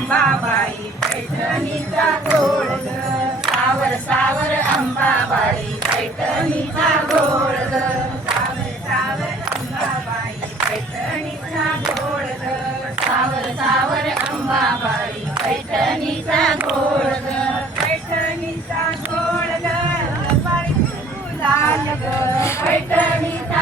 अंबाबाई. पैठणीचा गोळ सावर सावर अंबाबाई. पैठणीचा गोळ सावर सावर अंबाबाई. पैठणीचा गोळ सावर सावर अंबाबाई. पैठणीचा गोळ पैठणीचा गोळ पैठणीचा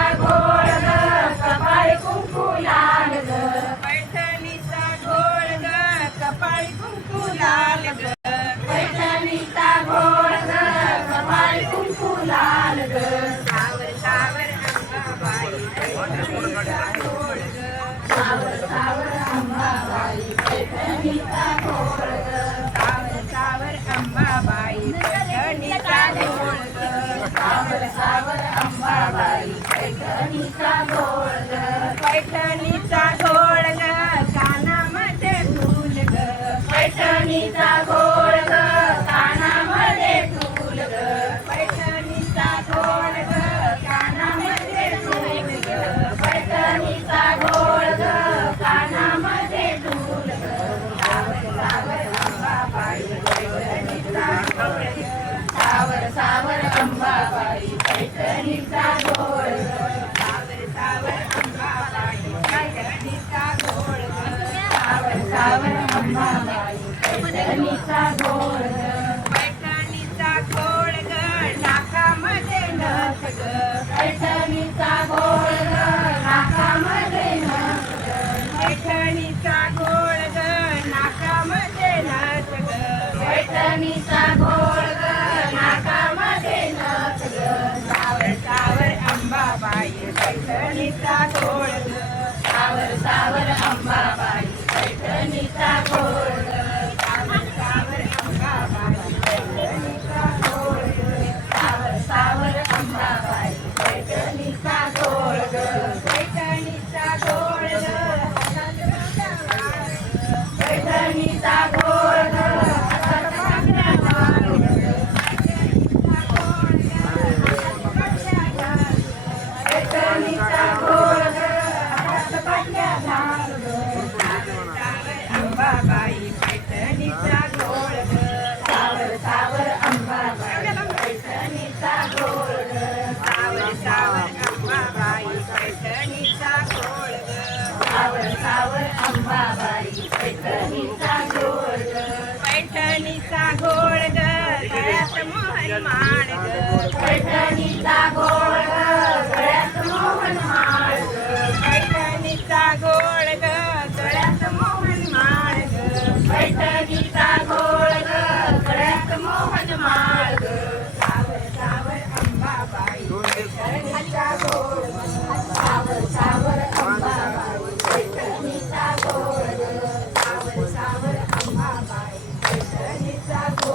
पैठणीचा गोळ पैठणीचा गोळ कानामध्ये फुल पैठणीचा गोळ पैठणीचा घोळ गळ्यात मोहन माळ पैठणीचा घोळ गळ्यात मोहन माळ पैठणीचा घोळ गळ्यात मोहन माळ पैठणीचा Gracias.